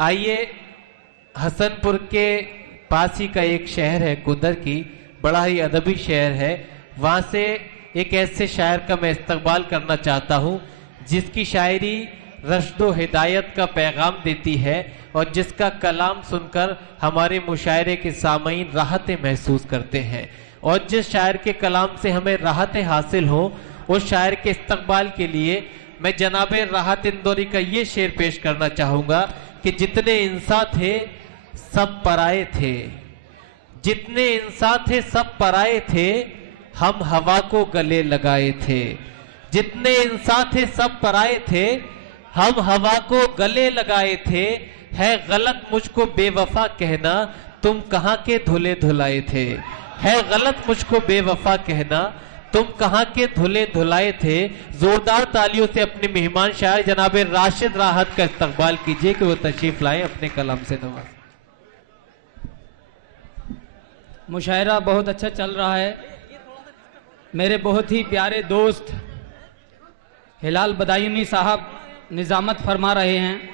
आइए, हसनपुर के पास ही का एक शहर है कुदर की, बड़ा ही अदबी शहर है। वहाँ से एक ऐसे शायर का मैं इस्तकबाल करना चाहता हूँ जिसकी शायरी रश्दो हिदायत का पैगाम देती है और जिसका कलाम सुनकर हमारे मुशायरे के सामईन राहतें महसूस करते हैं। और जिस शायर के कलाम से हमें राहतें हासिल हो, उस शायर के इस्तकबाल के लिए मैं जनाबे राहत इंदौरी का ये शेर पेश करना चाहूँगा कि जितने इंसान थे सब पराए थे, जितने इंसान थे सब पराए थे, हम हवा को गले लगाए थे। जितने इंसान थे सब पराए थे, हम हवा को गले लगाए थे। है गलत मुझको बेवफा कहना, तुम कहाँ के धुले धुलाए थे। है गलत मुझको बेवफा कहना, तुम कहाँ के धुले धुलाए थे। जोरदार तालियों से अपने मेहमान शायर जनाबे राशिद राहत का इस्तकबाल कीजिए कि वो तशरीफ लाए अपने कलम से नवाज। मुशायरा बहुत अच्छा चल रहा है। मेरे बहुत ही प्यारे दोस्त हिलाल बदायूनी साहब निजामत फरमा रहे हैं।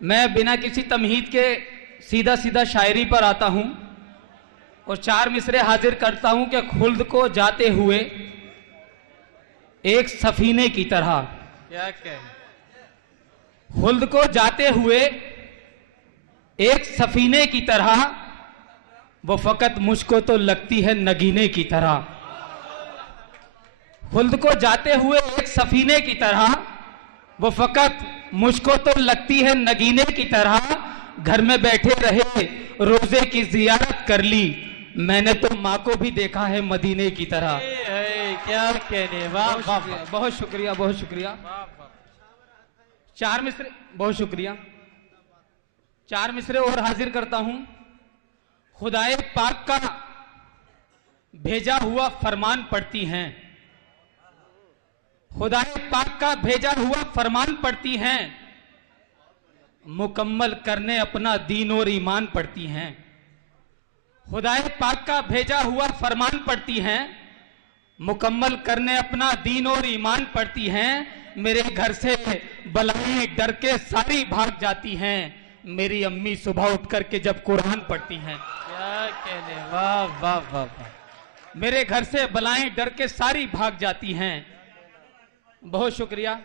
मैं बिना किसी तमहीद के सीधा सीधा शायरी पर आता हूं और चार मिसरे हाजिर करता हूं कि खुल्द को जाते हुए एक सफीने की तरह, क्या कहें, खुल्द को जाते हुए एक सफीने की तरह, वो फकत मुझको तो लगती है नगीने की तरह। खुल्द को जाते हुए एक सफीने की तरह, वो फकत मुझको तो लगती है नगीने की तरह। घर में बैठे रहे रोजे की जियारत कर ली, मैंने तो माँ को भी देखा है मदीने की तरह। क्या कहने, वाह वाह, बहुत शुक्रिया, बहुत शुक्रिया। चार मिसरे, बहुत शुक्रिया। चार मिसरे और हाजिर करता हूं। खुदाए पाक का भेजा हुआ फरमान पढ़ती हैं, खुदाए पाक का भेजा हुआ फरमान पढ़ती हैं, मुकम्मल करने अपना दीन और ईमान पढ़ती हैं। खुदाए पाक का भेजा हुआ फरमान पढ़ती हैं, मुकम्मल करने अपना दीन और ईमान पढ़ती हैं। मेरे घर से बलाएं डर के सारी भाग जाती हैं, मेरी अम्मी सुबह उठ करके जब कुरान पढ़ती हैं। क्या कहने, वाह वाह वाह वाह। मेरे घर से बलाएं डर के सारी भाग जाती हैं। बहुत शुक्रिया।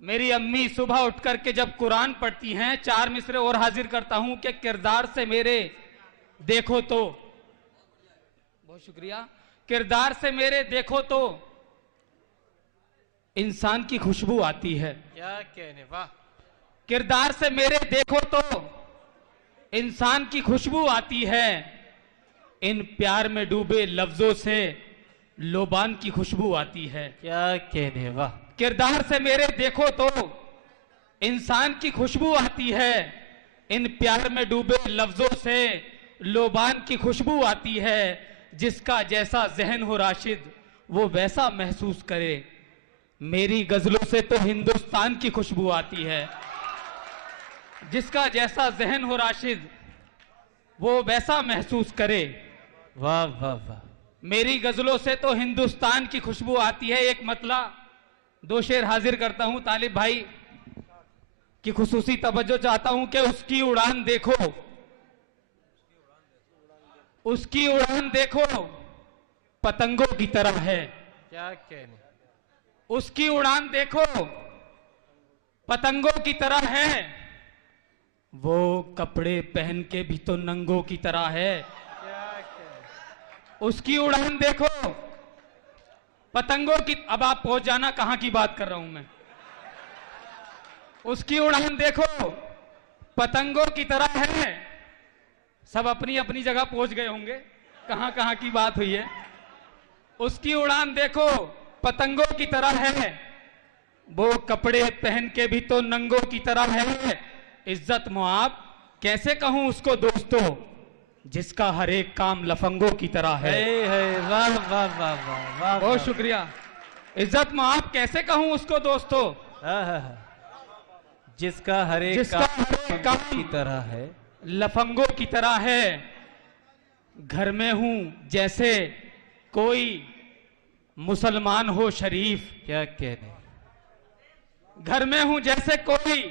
मेरी अम्मी सुबह उठ करके जब कुरान पढ़ती हैं। चार मिसरे और हाजिर करता हूं कि किरदार से मेरे देखो तो, बहुत शुक्रिया, किरदार से मेरे देखो तो इंसान की खुशबू आती है। क्या कहने, वाह। किरदार से मेरे देखो तो इंसान की खुशबू आती है, इन प्यार में डूबे लफ्जों से लोबान की खुशबू आती है। क्या कहने, वाह। किरदार से मेरे देखो तो इंसान की खुशबू आती है, इन प्यार में डूबे लफ्जों से लोबान की खुशबू आती है। जिसका जैसा जहन हो राशिद वो वैसा महसूस करे, मेरी गजलों से तो हिंदुस्तान की खुशबू आती है। जिसका जैसा जहन हो राशिद वो वैसा महसूस करे, वाह वाह वाह। मेरी गजलों से तो हिंदुस्तान की खुशबू आती है। एक मतला दो शेर हाजिर करता हूं। तालिब भाई की खुसूसी तवज्जो चाहता हूं कि उसकी उड़ान देखो, उसकी उड़ान देखो पतंगों की तरह है। क्या कहने, उसकी उड़ान देखो पतंगों की तरह है, वो कपड़े पहन के भी तो नंगों की तरह है। उसकी उड़ान देखो पतंगों की, अब आप पहुंच जाना कहां की बात कर रहा हूं मैं। उसकी उड़ान देखो पतंगों की तरह है। सब अपनी अपनी जगह पहुंच गए होंगे, कहां कहां की बात हुई है। उसकी उड़ान देखो पतंगों की तरह है, वो कपड़े पहन के भी तो नंगों की तरह है। इज्जत मुआब कैसे कहूं उसको दोस्तों, जिसका हर एक काम लफंगों की तरह है। वाह वाह वाह वाह वाह। बहुत शुक्रिया। इज्जत मुआब कैसे कहूं उसको दोस्तों, जिसका हर एक काम की तरह है, लफंगों की तरह है। घर में हूं जैसे कोई मुसलमान हो शरीफ। क्या कहने, घर में हूं जैसे कोई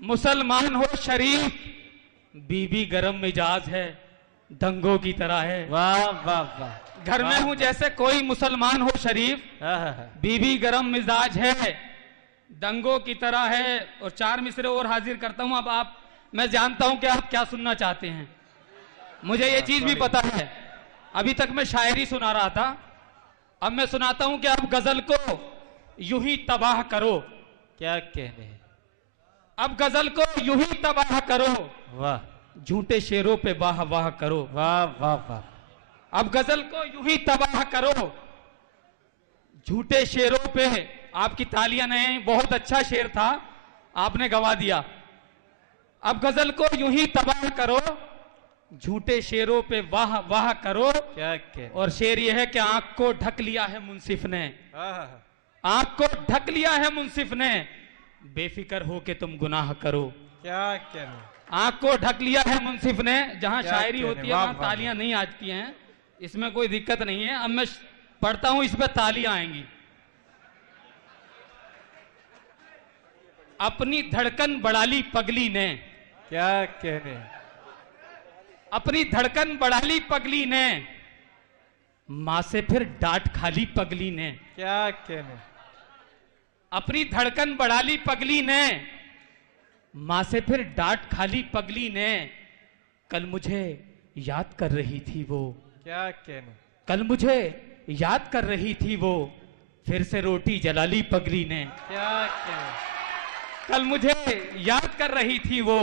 मुसलमान हो शरीफ, बीबी गरम मिजाज है, दंगों की तरह है। वाह वाह वाह। घर में हूं जैसे कोई मुसलमान हो शरीफ, बीबी गरम मिजाज है, दंगों की तरह है। और 4 मिसरे और हाजिर करता हूं। अब आप, मैं जानता हूं कि आप क्या सुनना चाहते हैं, मुझे ये चीज भी पता है। अभी तक मैं शायरी सुना रहा था, अब मैं सुनाता हूं कि आप गजल को यूं ही तबाह करो। क्या कहने, अब गजल को यूं ही तबाह करो, वाह, झूठे शेरों पे वाह वाह करो। वाह वाह वाह। अब गजल को यूं ही तबाह करो, झूठे शेरों पे। आपकी तालियां नहीं, बहुत अच्छा शेर था, आपने गवा दिया। अब गजल को यूं ही तबाह करो, झूठे शेरों पे वाह वाह करो। क्या कहने। और शेर यह है कि आंख को ढक लिया है मुंसिफ ने, आंख को ढक लिया है मुंसिफ ने, बेफिक्र हो के तुम गुनाह करो। क्या कहने। आंख को ढक लिया है मुंसिफ ने। जहां क्या शायरी कहने, होती है वाह, वहां वाह, तालियां नहीं आती हैं, इसमें कोई दिक्कत नहीं है। अब मैं पढ़ता हूं, इस पे तालियां आएंगी। अपनी धड़कन बढ़ा ली पगली ने, क्या कहने। अपनी धड़कन बढ़ा ली पगली ने, मां से फिर डांट खाली पगली ने। क्या कहने। अपनी धड़कन बढ़ा ली पगली ने, मां से फिर डांट खाली पगली ने। कल मुझे याद कर रही थी वो, क्या कहने। कल मुझे याद कर रही थी वो, फिर से रोटी जला ली पगली ने। क्या कहने। कल मुझे याद कर रही थी वो,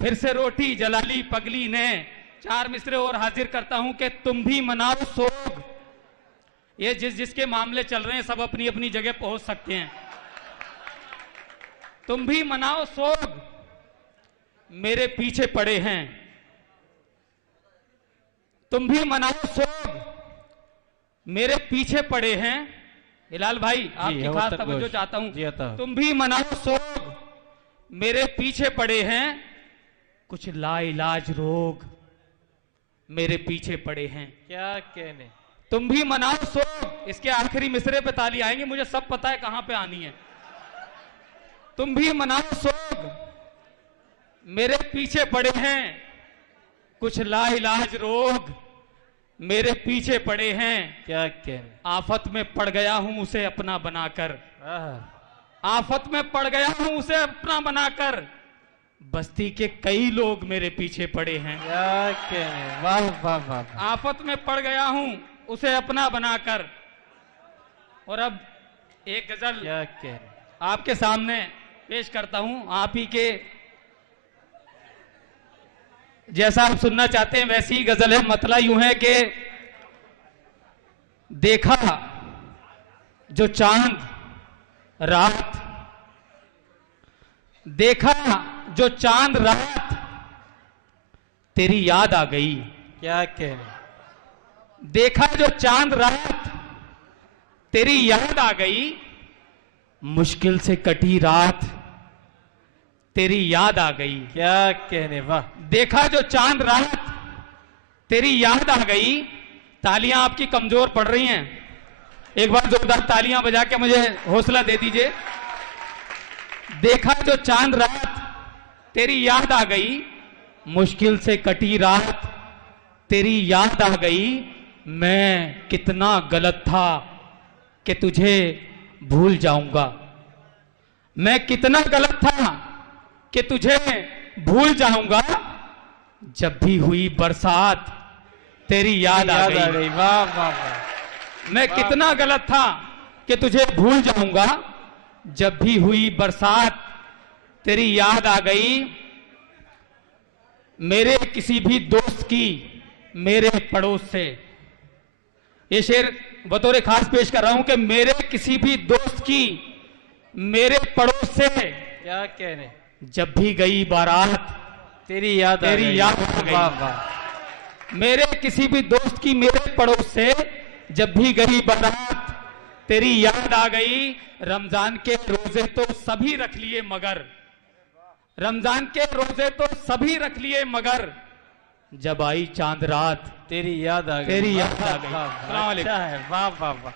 फिर से रोटी जला ली पगली ने। 4 मिसरे और हाजिर करता हूं कि तुम भी मनाओ सोग। ये जिसके मामले चल रहे हैं सब अपनी अपनी जगह पहुंच सकते हैं। तुम भी मनाओ सोग, मेरे पीछे पड़े हैं। तुम भी मनाओ सोग, मेरे पीछे पड़े हैं। हिलाल भाई, आपकी खास तवज्जो चाहता हूं। तुम भी मनाओ सोग, मेरे पीछे पड़े हैं। कुछ लाइलाज रोग, मेरे पीछे पड़े हैं। क्या कहने। तुम भी मनाओ सोग। इसके आखिरी मिसरे पे ताली आएंगी, मुझे सब पता है कहां पे आनी है। तुम भी मनाओ सोग, मेरे पीछे पड़े हैं। कुछ लाइलाज रोग, मेरे पीछे पड़े हैं। क्या कहने। आफत में पड़ गया हूं उसे अपना बनाकर, आफत में पड़ गया हूं उसे अपना बनाकर। बस्ती के कई लोग मेरे पीछे पड़े हैं। क्या कहने। वाह वाह वाह। आफत में पड़ गया हूं उसे अपना बनाकर। और अब एक गजल क्या कहने। आपके सामने पेश करता हूं। आप ही के जैसा आप सुनना चाहते हैं वैसी ही गजल है। मतला यूं है कि देखा जो चांद रात, देखा जो चांद रात, तेरी याद आ गई। क्या कहने। देखा जो चांद रात, तेरी याद आ गई। मुश्किल से कटी रात, तेरी याद आ गई। क्या कहने। वाह। देखा जो चांद रात, तेरी याद आ गई। तालियां आपकी कमजोर पड़ रही हैं, एक बार जोरदार तालियां बजा के मुझे हौसला दे दीजिए। देखा जो चांद रात, तेरी याद आ गई। मुश्किल से कटी रात, तेरी याद आ गई। मैं कितना गलत था कि तुझे भूल जाऊंगा। मैं कितना गलत था कि तुझे भूल जाऊंगा। जब भी हुई बरसात, तेरी याद आ गई। वाह वाह वाह। मैं कितना गलत था कि तुझे भूल जाऊंगा। जब भी हुई बरसात, तेरी याद आ गई। मेरे किसी भी दोस्त की मेरे पड़ोस से, ये शेर बतौर खास पेश कर रहा हूं कि मेरे किसी भी दोस्त की मेरे पड़ोस से। क्या कहने। जब भी गई बारात, तेरी याद आ गई। वाह वाह। मेरे किसी भी दोस्त की मेरे पड़ोस से जब भी गई बारात, तेरी याद आ गई। रमजान के रोजे तो सभी रख लिए मगर, रमजान के रोजे तो सभी रख लिए मगर, जब आई चांद रात, तेरी याद आ गई। तेरी याद आ गई। वाह वाह। अच्छा है। वाह वाह वाह।